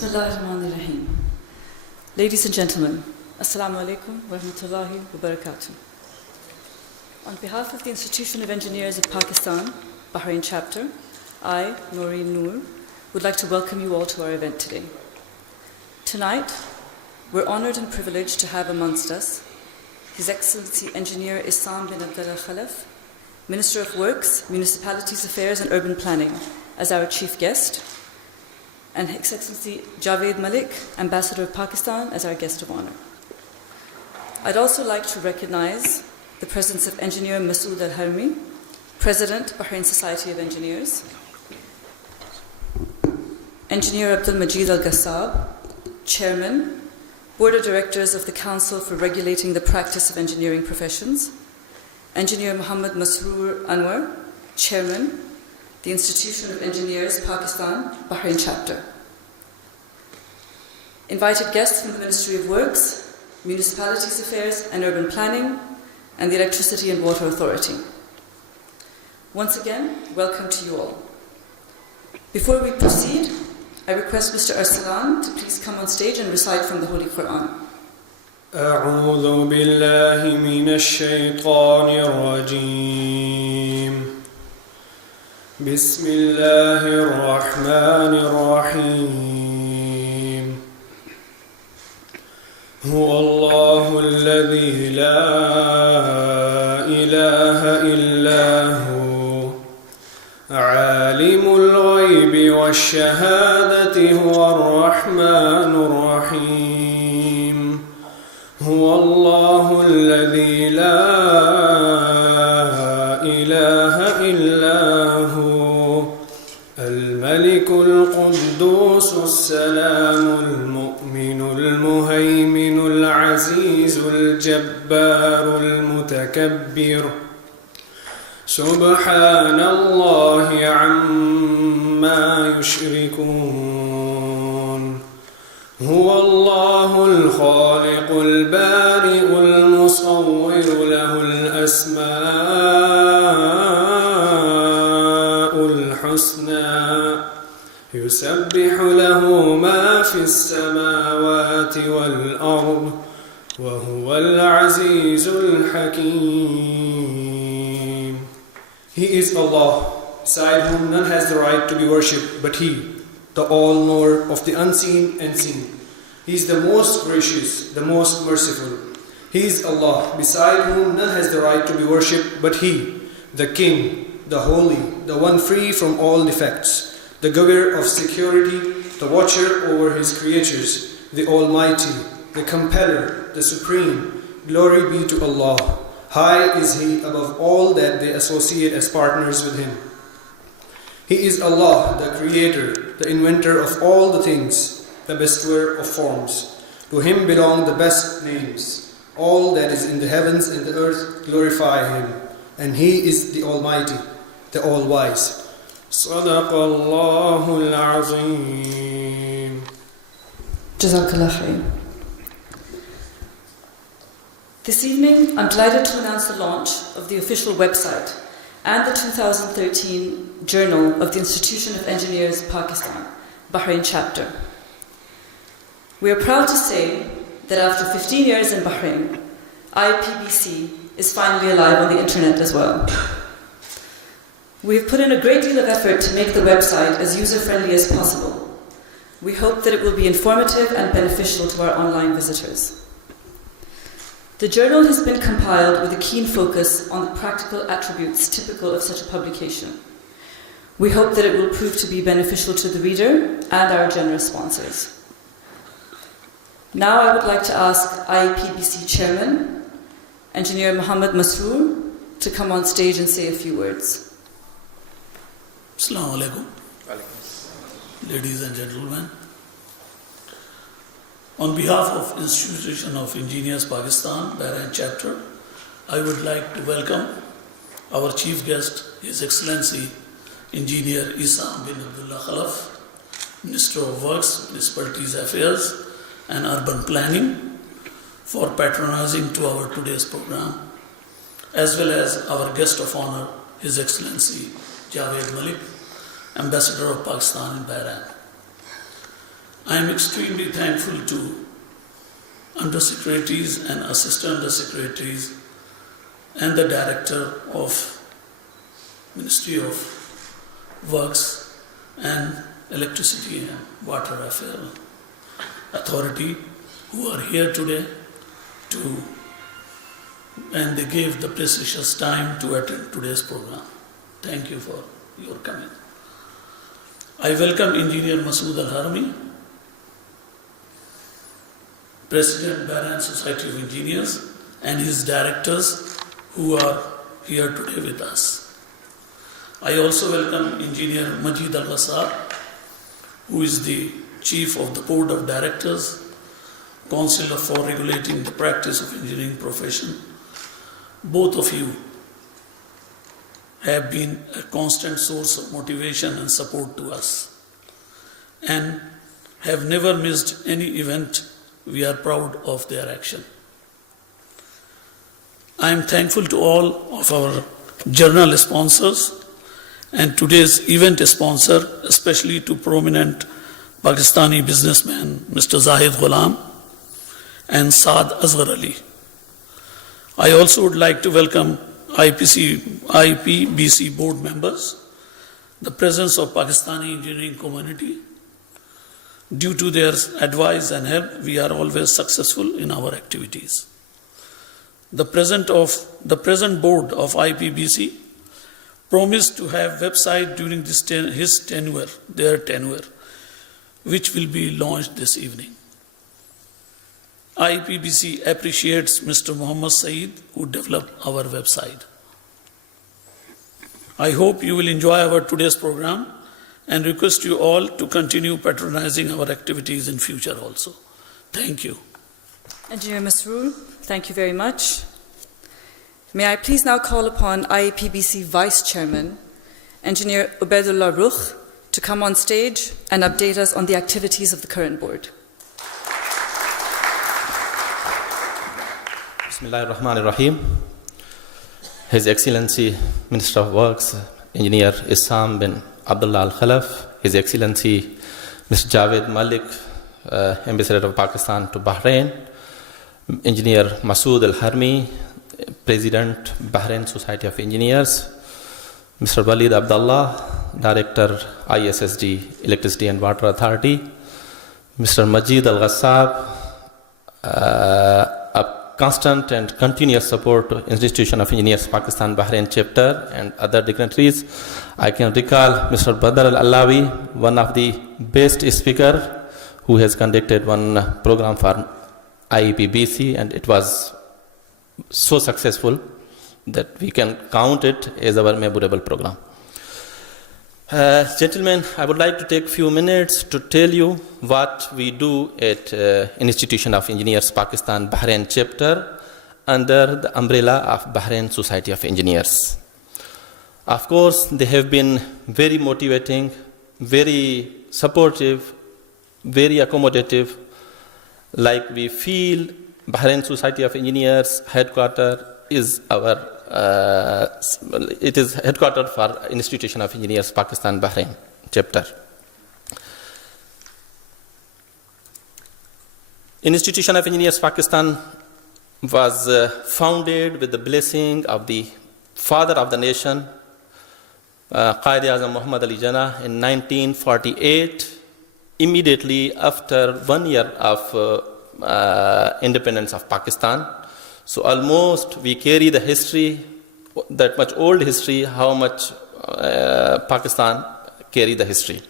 Bismillahirrahmanirrahim. Ladies and gentlemen, Assalamu alaikum wa rahmatullahi wa barakatuh. On behalf of the Institution of Engineers of Pakistan, Bahrain chapter, I, Noreen Noor, would like to welcome you all to our event today. Tonight, we're honored and privileged to have amongst us His Excellency Engineer Issam bin Abdullah Khalaf, Minister of Works, Municipalities Affairs and Urban Planning, as our chief guest, and His Excellency Javed Malik, Ambassador of Pakistan, as our guest of honor. I'd also like to recognize the presence of Engineer Masood Al-Harmi, President, Bahrain Society of Engineers, Engineer Abdul Majid Al-Ghassab, Chairman, Board of Directors of the Council for Regulating the Practice of Engineering Professions, Engineer Muhammad Masroor Anwar, Chairman, the Institution of Engineers, Pakistan, Bahrain chapter. Invited guests from the Ministry of Works, Municipalities Affairs and Urban Planning, and the Electricity and Water Authority. Once again, welcome to you all. Before we proceed, I request Mr. Arsalan to please come on stage and recite from the Holy Quran. أعوذ بالله من الشيطان الرجيم بسم الله الرحمن الرحيم هو الله الذي لا إله إلا هو عالم الغيب والشهادة هو الرحمن الرحيم هو الله الذي لا إله إلا هو الملك القدوس السلام المؤمن المهيمن العزيز الجبار المتكبر سبحان الله عما يشركون هو الله الخالق البارئ المصور له الأسماء الحسنى يسبح له ما في السماوات والأرض وهو العزيز الحكيم. He is Allah, beside whom none has the right to be worshipped but He, the all-knower of the unseen and seen. He is the most gracious, the most merciful. He is Allah, beside whom none has the right to be worshipped but He, the King, the Holy, the one free from all defects, the giver of security, the watcher over His creatures, the Almighty, the Compeller, the Supreme. Glory be to Allah. High is He above all that they associate as partners with Him. He is Allah, the Creator, the Inventor of all the things, the Bestower of forms. To Him belong the best names. All that is in the heavens and the earth glorify Him, and He is the Almighty, the All-Wise. Sadaqallahul Azim. Jazakallah khair. This evening, I'm delighted to announce the launch of the official website and the 2013 Journal of the Institution of Engineers, Pakistan, Bahrain chapter. We are proud to say that after 15 years in Bahrain, IPBC is finally alive on the internet as well. We have put in a great deal of effort to make the website as user-friendly as possible. We hope that it will be informative and beneficial to our online visitors. The journal has been compiled with a keen focus on the practical attributes typical of such a publication. We hope that it will prove to be beneficial to the reader and our generous sponsors. Now I would like to ask IEPBC Chairman, Engineer Muhammad Masroor, to come on stage and say a few words. Assalamu alaikum. Ladies and gentlemen, on behalf of Institution of Engineers Pakistan, Bahrain chapter, I would like to welcome our chief guest, His Excellency Engineer Issam bin Abdullah Khalaf, Minister of Works, Municipalities Affairs and Urban Planning, for patronizing to our today's program, as well as our guest of honor, His Excellency Javed Malik, Ambassador of Pakistan in Bahrain. I am extremely thankful to undersecretaries and assistant undersecretaries and the director of Ministry of Works and Electricity and Water Affairs Authority who are here today and they gave the precious time to attend today's program. Thank you for your coming. I welcome Engineer Masood Al-Harami, President Bahrain Society of Engineers, and his directors who are here today with us. I also welcome Engineer Majid Al-Ghassar, who is the Chief of the Board of Directors, Council for Regulating the Practice of Engineering Profession. Both of you have been a constant source of motivation and support to us and have never missed any event. We are proud of their action. I am thankful to all of our journal sponsors and today's event sponsor, especially to prominent Pakistani businessman Mr. Zahid Ghulam and Saad Asghar Ali. I also would like to welcome IPBC board members, the presence of Pakistani engineering community. Due to their advice and help, we are always successful in our activities. The present board of IPBC promised to have website during their tenure, which will be launched this evening. IPBC appreciates Mr. Muhammad Saeed who developed our website. I hope you will enjoy our today's program and request you all to continue patronizing our activities in future also. Thank you. Engineer Masroor, thank you very much. May I please now call upon IEPBC Vice Chairman, Engineer Ubaidullah Rukh, to come on stage and update us on the activities of the current board. Bismillahirrahmanirrahim. His Excellency Minister of Works, Engineer Issam bin Abdullah Al-Khalaf, His Excellency Mr. Javed Malik, Ambassador of Pakistan to Bahrain, Engineer Masood Al-Harami, President Bahrain Society of Engineers, Mr. Walid Abdullah, Director ISSG Electricity and Water Authority, Mr. Majid Al-Ghassab, a constant and continuous support to Institution of Engineers Pakistan Bahrain chapter and other dignitaries. I can recall Mr. Badr Al-Allawi, one of the best speaker who has conducted one program for IEPBC, and it was so successful that we can count it as our memorable program. Gentlemen, I would like to take a few minutes to tell you what we do at Institution of Engineers Pakistan Bahrain chapter under the umbrella of Bahrain Society of Engineers. Of course, they have been very motivating, very supportive, very accommodative. Like we feel Bahrain Society of Engineers headquarters is it is headquartered for Institution of Engineers Pakistan Bahrain chapter. Institution of Engineers Pakistan was founded with the blessing of the father of the nation, Qaid-e-Azam Muhammad Ali Jinnah, in 1948, immediately after 1 year of independence of Pakistan. So almost we carry the history, that much old history, how much Pakistan carry the history.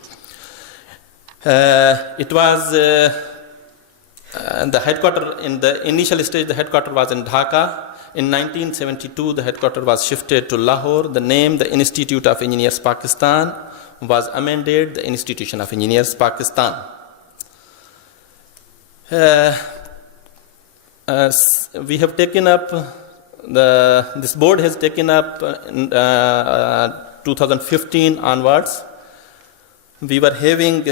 It was the headquarters in the initial stage, the headquarters was in Dhaka. In 1972, the headquarters was shifted to Lahore. The name, the Institute of Engineers Pakistan, was amended, the Institution of Engineers Pakistan. We have taken up, this board has taken up in 2015 onwards. We were having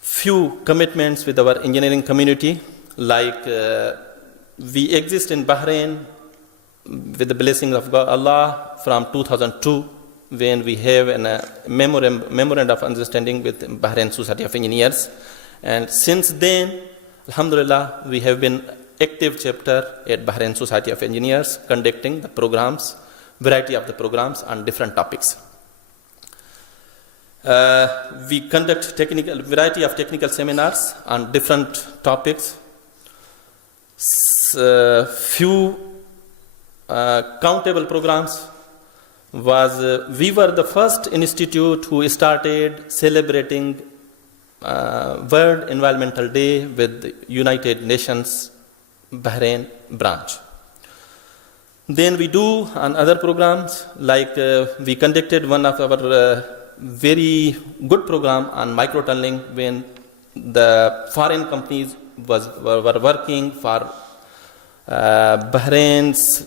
few commitments with our engineering community, like we exist in Bahrain with the blessing of Allah from 2002. when we have a memorandum of understanding with Bahrain Society of Engineers. And since then, alhamdulillah, we have been active chapter at Bahrain Society of Engineers, conducting the programs, variety of the programs on different topics. We conduct variety of technical seminars on different topics. Few countable programs was we were the first institute who started celebrating World Environmental Day with the United Nations Bahrain branch. Then we do on other programs, like we conducted one of our very good program on microtunneling when the foreign companies were working for Bahrain's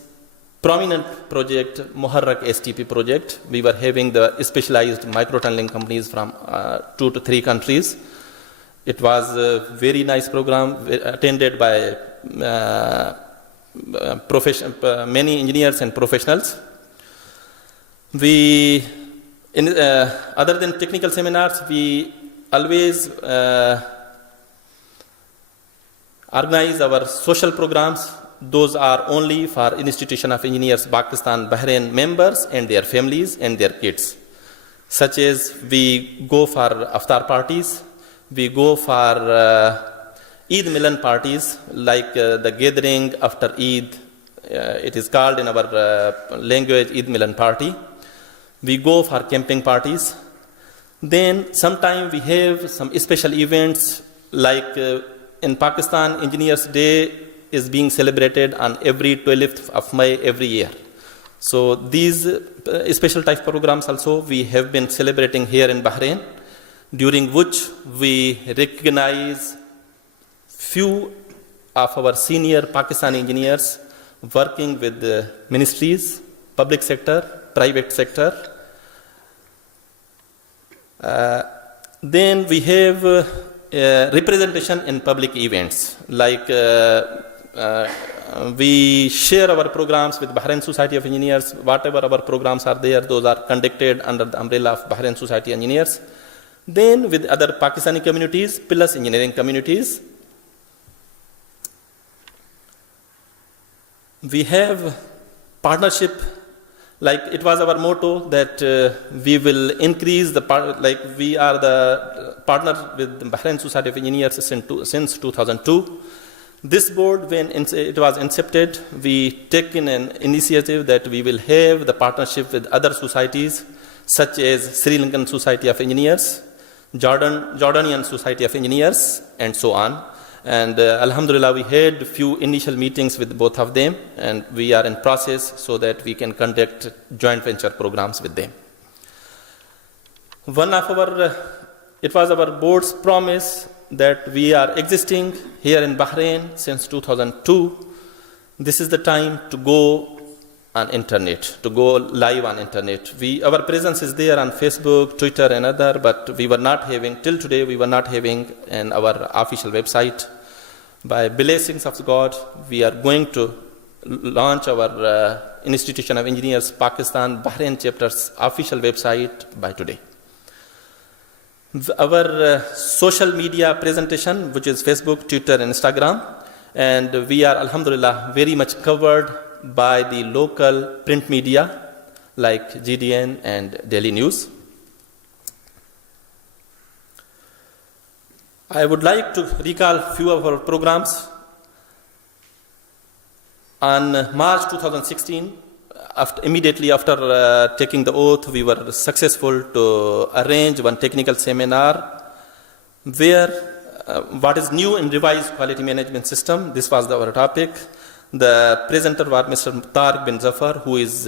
prominent project, Muharrak STP project. We were having the specialized microtunneling companies from 2 to 3 countries. It was a very nice program attended by many engineers and professionals. We, other than technical seminars, we always organize our social programs. Those are only for Institution of Engineers Pakistan Bahrain members and their families and their kids. Such as we go for iftar parties, we go for Eid Milan parties, like the gathering after Eid. It is called in our language Eid Milan party. We go for camping parties. Then sometime we have some special events, like in Pakistan, Engineers Day is being celebrated on every 12th of May every year. So these special type programs also we have been celebrating here in Bahrain, during which we recognize few of our senior Pakistani engineers working with the ministries, public sector, private sector. Then we have representation in public events, like we share our programs with Bahrain Society of Engineers. Whatever our programs are there, those are conducted under the umbrella of Bahrain Society of Engineers. Then with other Pakistani communities, plus engineering communities, we have partnership. Like it was our motto that we will increase the like we are the partner with the Bahrain Society of Engineers since 2002. This board, when it was incepted, we taken an initiative that we will have the partnership with other societies such as Sri Lankan Society of Engineers, Jordanian Society of Engineers, and so on. And alhamdulillah, we had few initial meetings with both of them, and we are in process so that we can conduct joint venture programs with them. One of our, it was our board's promise that we are existing here in Bahrain since 2002. This is the time to go on internet, to go live on internet. Our presence is there on Facebook, Twitter, and other, but we were not having, till today, we were not having our official website. By blessings of God, we are going to launch our Institution of Engineers Pakistan Bahrain chapter's official website by today. Our social media presentation, which is Facebook, Twitter, and Instagram, and we are, alhamdulillah, very much covered by the local print media like GDN and Daily News. I would like to recall a few of our programs. On March 2016, immediately after taking the oath, we were successful to arrange one technical seminar where what is new in revised quality management system. This was our topic. The presenter was Mr. Tariq bin Zafar, who is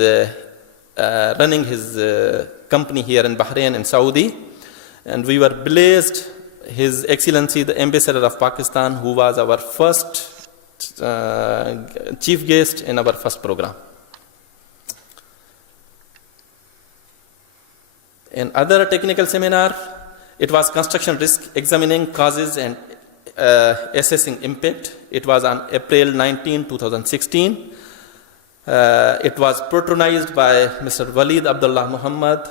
running his company here in Bahrain and Saudi. And we were blessed, His Excellency, the Ambassador of Pakistan, who was our first chief guest in our first program. In other technical seminar, it was construction risk, examining causes and assessing impact. It was on April 19, 2016. It was patronized by Mr. Walid Abdullah Muhammad,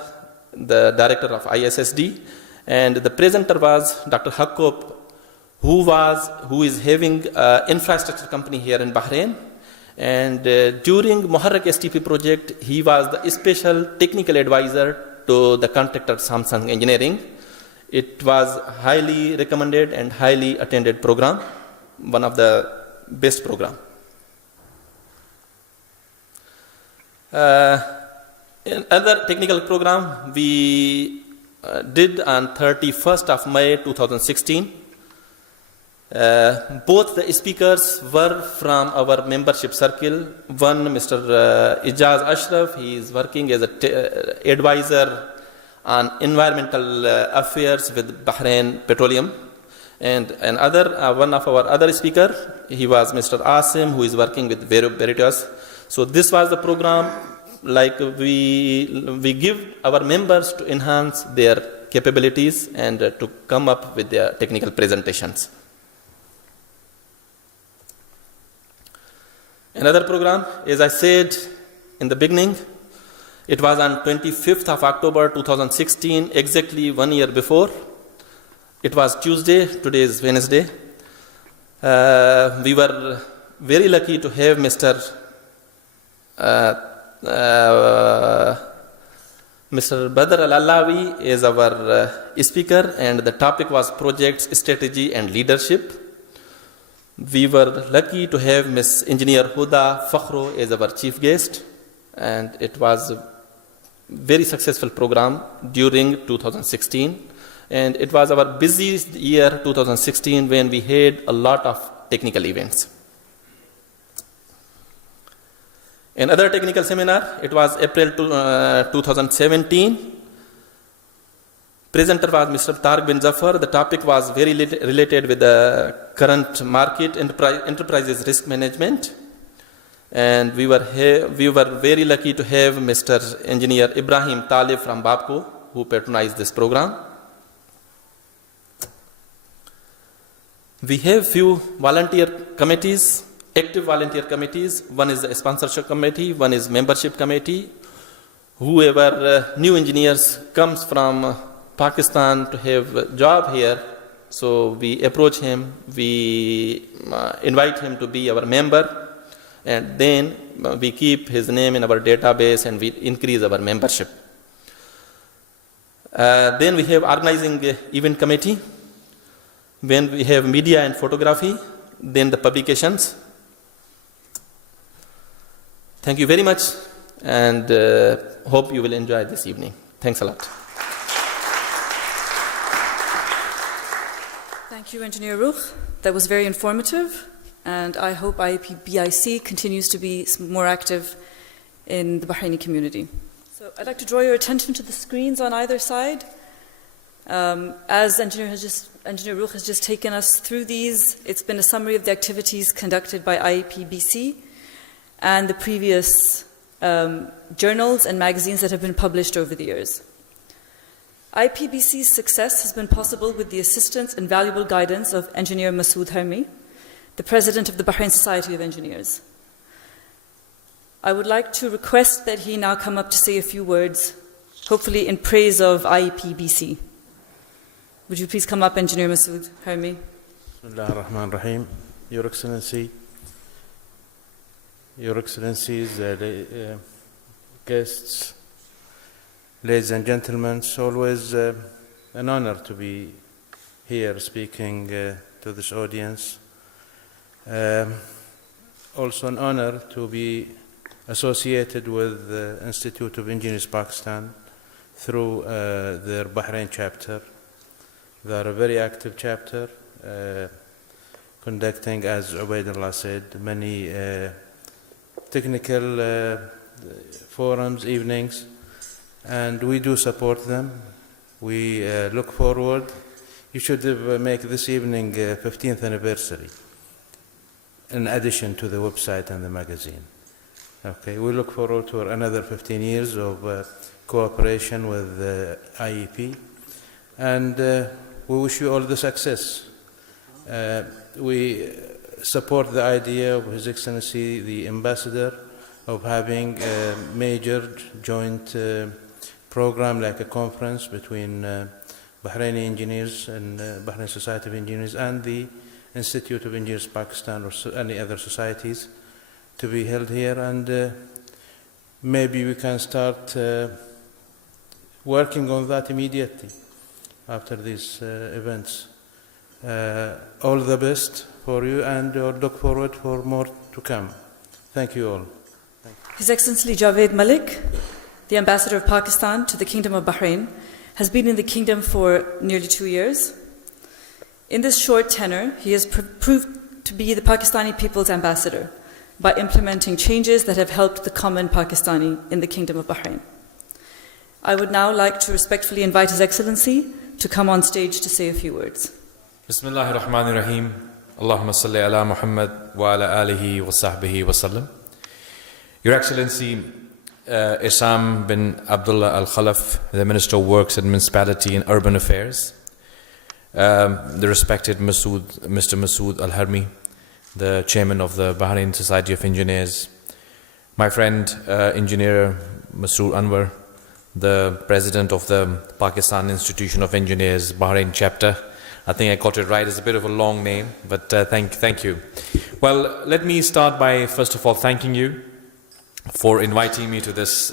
the director of ISSD, and the presenter was Dr. Hakkop, who is having an infrastructure company here in Bahrain. And during Muharrak STP project, he was the special technical advisor to the contractor Samsung Engineering. It was highly recommended and highly attended program, one of the best program. In other technical program we did on 31st of May 2016. Both the speakers were from our membership circle. One, Mr. Ijaz Ashraf, he is working as an advisor on environmental affairs with Bahrain Petroleum. And one of our other speaker, he was Mr. Asim, who is working with Veritas. So this was the program, like we give our members to enhance their capabilities and to come up with their technical presentations. Another program, as I said in the beginning, it was on 25th of October 2016, exactly 1 year before. It was Tuesday, today is Wednesday. We were very lucky to have Mr. Badr Al-Allawi as our speaker, and the topic was projects, strategy and leadership. We were lucky to have Ms. Engineer Huda Fakhro as our chief guest, and it was a very successful program during 2016. And it was our busiest year 2016 when we had a lot of technical events. Another technical seminar, it was April 2017. Presenter was Mr. Tariq bin Zafar. The topic was very related with the current market, enterprises risk management. And we were very lucky to have Mr. Engineer Ibrahim Talib from Babco, who patronized this program. We have few volunteer committees, active volunteer committees. One is the sponsorship committee, one is membership committee. Whoever new engineers comes from Pakistan to have a job here, so we approach him, we invite him to be our member, and then we keep his name in our database and we increase our membership. Then we have organizing event committee. When we have media and photography, then the publications. Thank you very much, and hope you will enjoy this evening. Thanks a lot. Thank you, Engineer Ruch. That was very informative, and I hope IEP BIC continues to be more active in the Bahraini community. So I'd like to draw your attention to the screens on either side. As Engineer Ruch has just taken us through these, it's been a summary of the activities conducted by IEP BC and the previous journals and magazines that have been published over the years. IPBC's success has been possible with the assistance and valuable guidance of Engineer Masood Harmi, the President of the Bahrain Society of Engineers. I would like to request that he now come up to say a few words, hopefully in praise of IPBC. Would you please come up, Engineer Masood Harmi? Bismillah ar-Rahman ar-Rahim. Your Excellency, Your Excellencies, guests, ladies and gentlemen, it's always an honor to be here speaking to this audience. Also an honor to be associated with the Institute of Engineers Pakistan through their Bahrain chapter. They are a very active chapter, conducting, as Ubaidullah said, many technical forums, evenings, and we do support them. We look forward. You should make this evening 15th anniversary, in addition to the website and the magazine. Okay, we look forward to another 15 years of cooperation with IEP, and we wish you all the success. We support the idea of His Excellency the Ambassador of having a major joint program like a conference between Bahraini engineers and Bahrain Society of Engineers and the Institute of Engineers Pakistan or any other societies to be held here, and maybe we can start working on that immediately after these events. All the best for you, and look forward for more to come. Thank you all. His Excellency Javed Malik, the Ambassador of Pakistan to the Kingdom of Bahrain, has been in the kingdom for nearly 2 years. In this short tenure, he has proved to be the Pakistani people's ambassador by implementing changes that have helped the common Pakistani in the Kingdom of Bahrain. I would now like to respectfully invite His Excellency to come on stage to say a few words. Bismillahir Rahmanir Rahim. Allahumma salli ala Muhammad wa ala alihi wa sahbihi wa sallam. Your Excellency, Issam bin Abdullah Al Khalaf, the Minister of Works and Municipality and Urban Affairs, the respected Mr. Masood Al Harmi, the Chairman of the Bahrain Society of Engineers, my friend Engineer Masroor Anwar, the President of the Pakistan Institution of Engineers Bahrain Chapter. I think I got it right. It's a bit of a long name, but thank you. Well, let me start by first of all thanking you for inviting me to this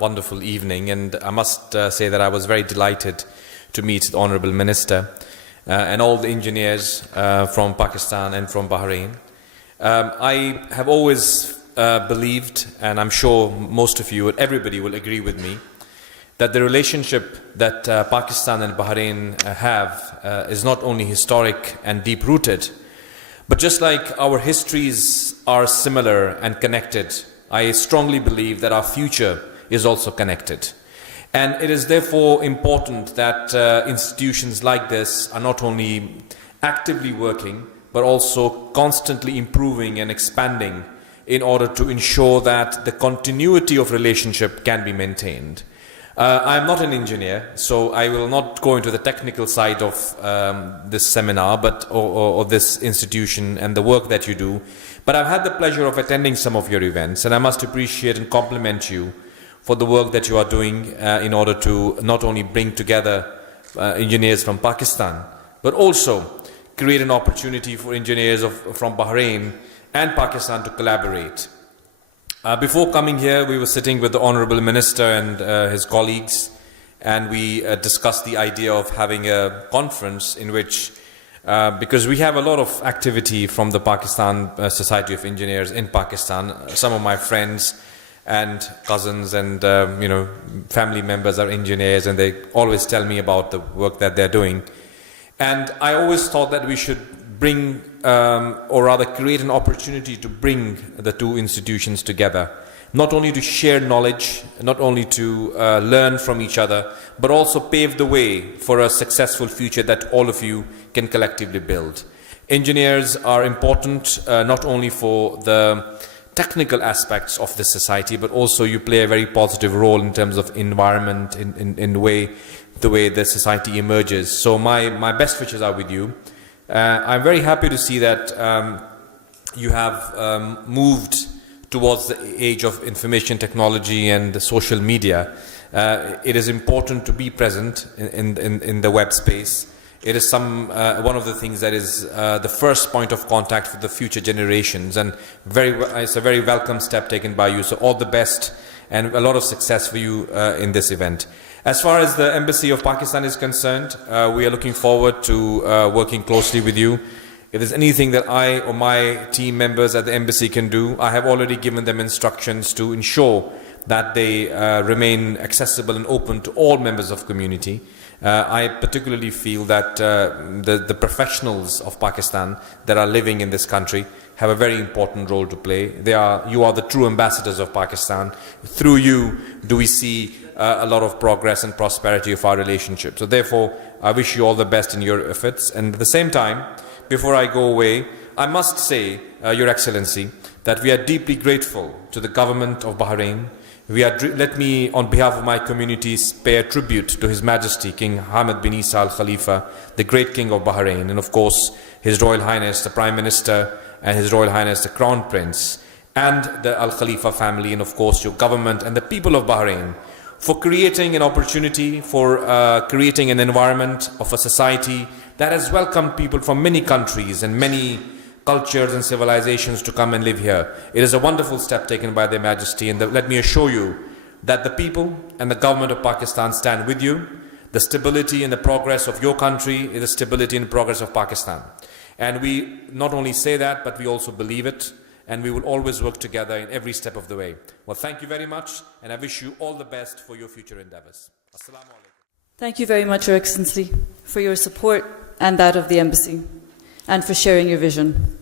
wonderful evening, and I must say that I was very delighted to meet the Honorable Minister and all the engineers from Pakistan and from Bahrain. I have always believed, and I'm sure most of you, everybody will agree with me, that the relationship that Pakistan and Bahrain have is not only historic and deep-rooted, but just like our histories are similar and connected, I strongly believe that our future is also connected. And it is therefore important that institutions like this are not only actively working, but also constantly improving and expanding in order to ensure that the continuity of relationship can be maintained. I am not an engineer, so I will not go into the technical side of this seminar or this institution and the work that you do. But I've had the pleasure of attending some of your events, and I must appreciate and compliment you for the work that you are doing in order to not only bring together engineers from Pakistan, but also create an opportunity for engineers from Bahrain and Pakistan to collaborate. Before coming here, we were sitting with the Honorable Minister and his colleagues, and we discussed the idea of having a conference in which, because we have a lot of activity from the Pakistan Society of Engineers in Pakistan, some of my friends and cousins and family members are engineers, and they always tell me about the work that they're doing. And I always thought that we should bring, or rather create an opportunity to bring the two institutions together, not only to share knowledge, not only to learn from each other, but also pave the way for a successful future that all of you can collectively build. Engineers are important not only for the technical aspects of the society, but also you play a very positive role in terms of environment, in the way the society emerges. So my best wishes are with you. I'm very happy to see that you have moved towards the age of information technology and the social media. It is important to be present in the web space. It is one of the things that is the first point of contact for the future generations, and it's a very welcome step taken by you. So all the best and a lot of success for you in this event. As far as the Embassy of Pakistan is concerned, we are looking forward to working closely with you. If there's anything that I or my team members at the Embassy can do, I have already given them instructions to ensure that they remain accessible and open to all members of the community. I particularly feel that the professionals of Pakistan that are living in this country have a very important role to play. You are the true ambassadors of Pakistan. Through you do we see a lot of progress and prosperity of our relationship. So therefore, I wish you all the best in your efforts. And at the same time, before I go away, I must say, Your Excellency, that we are deeply grateful to the government of Bahrain. Let me, on behalf of my communities, pay a tribute to His Majesty King Hamad bin Isa Al Khalifa, the great King of Bahrain, and of course His Royal Highness the Prime Minister and His Royal Highness the Crown Prince, and the Al Khalifa family, and of course your government and the people of Bahrain, for creating an opportunity, for creating an environment of a society that has welcomed people from many countries and many cultures and civilizations to come and live here. It is a wonderful step taken by Their Majesty, and let me assure you that the people and the government of Pakistan stand with you. The stability and the progress of your country is the stability and progress of Pakistan. And we not only say that, but we also believe it, and we will always work together in every step of the way. Well, thank you very much, and I wish you all the best for your future endeavors. Assalamu alaikum. Thank you very much, Your Excellency, for your support and that of the Embassy, and for sharing your vision.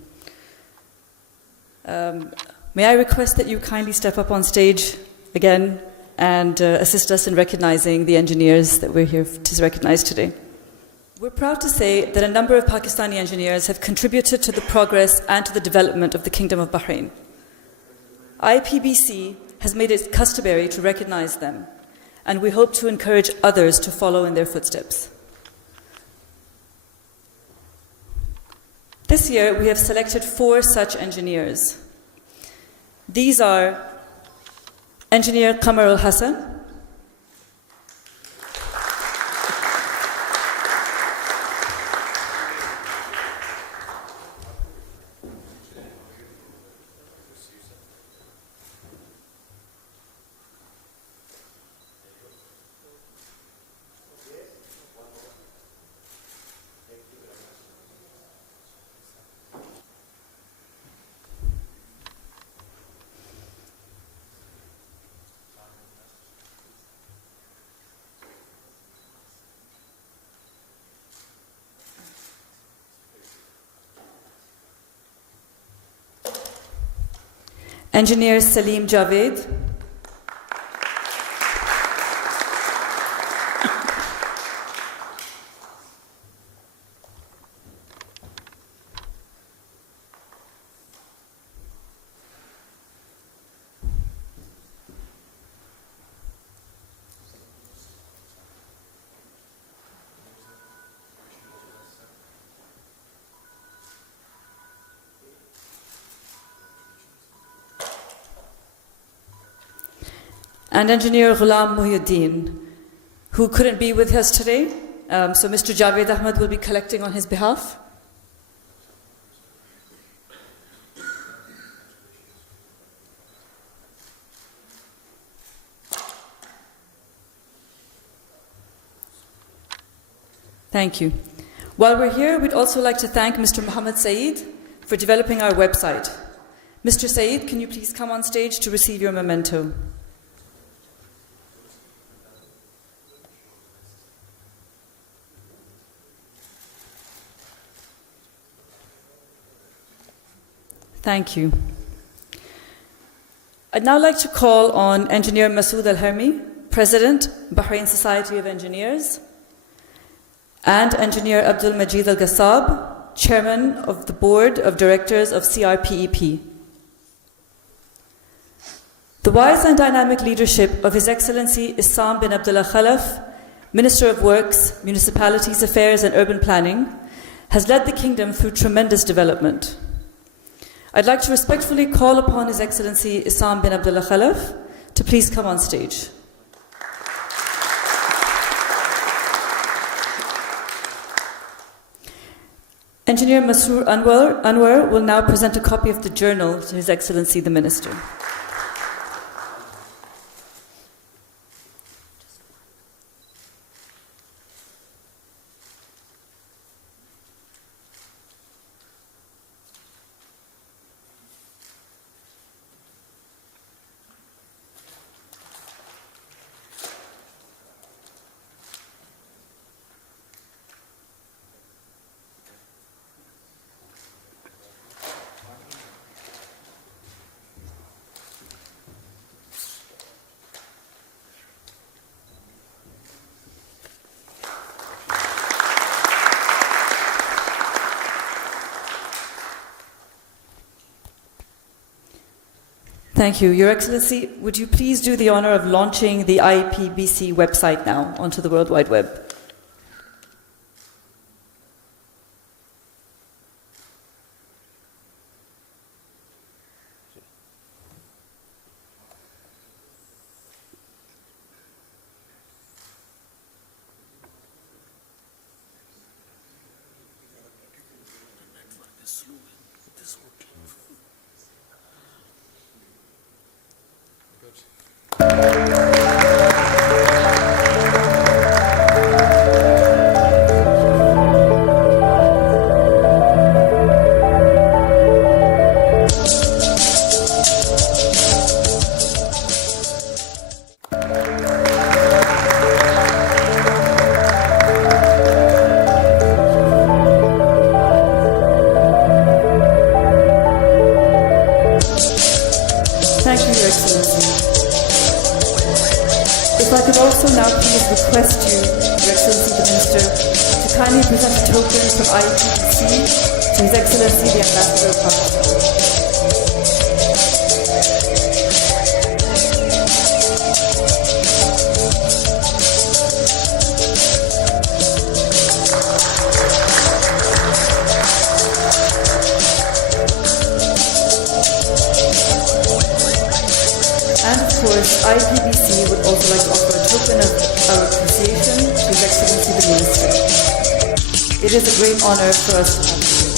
May I request that you kindly step up on stage again and assist us in recognizing the engineers that we're here to recognize today. We're proud to say that a number of Pakistani engineers have contributed to the progress and to the development of the Kingdom of Bahrain. IPBC has made it customary to recognize them, and we hope to encourage others to follow in their footsteps. This year, we have selected 4 such engineers. These are Engineer Qamar al-Hassan, Engineer Salim Javed, and Engineer Ghulam Muhyiddin, who couldn't be with us today. So Mr. Javed Ahmed will be collecting on his behalf. Thank you. While we're here, we'd also like to thank Mr. Mohammed Saeed for developing our website. Mr. Saeed, can you please come on stage to receive your memento? Thank you. I'd now like to call on Engineer Masood Al-Hermi, President, Bahrain Society of Engineers, and Engineer Abdul Majid Al-Ghassab, Chairman of the Board of Directors of CRPEP. The wise and dynamic leadership of His Excellency Issam bin Abdullah Khalaf, Minister of Works, Municipalities Affairs and Urban Planning, has led the Kingdom through tremendous development. I'd like to respectfully call upon His Excellency Issam bin Abdullah Khalaf to please come on stage. Engineer Masroor Anwar will now present a copy of the journal to His Excellency the Minister. Thank you. Your Excellency, would you please do the honor of launching the IPBC website now onto the World Wide Web? also now please request you, Your Excellency the Minister, to kindly present a token from IEPC to His Excellency the Ambassador of Pakistan. And of course, IPBC would also like to offer a token of our appreciation to His Excellency the Minister. It is a great honor for us to have you here.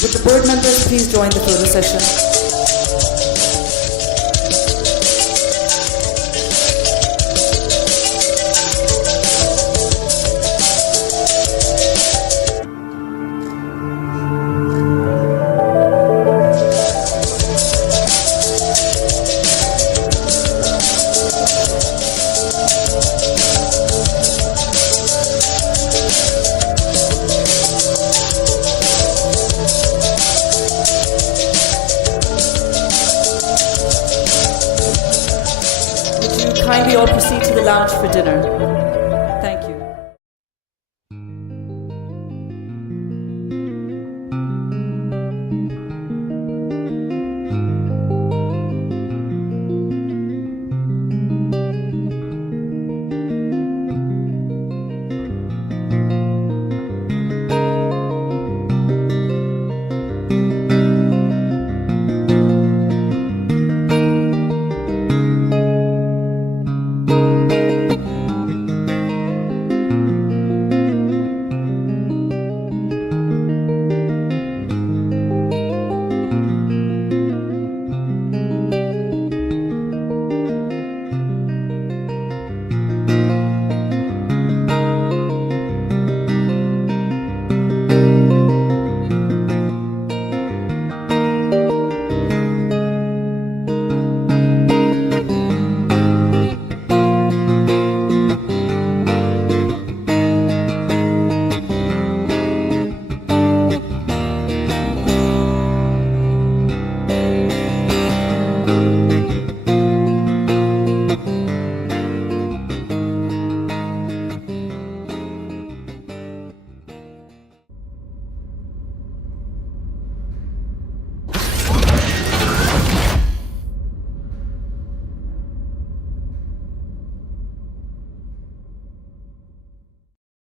Would the board members please join the photo session? Kindly all proceed to the lounge for dinner.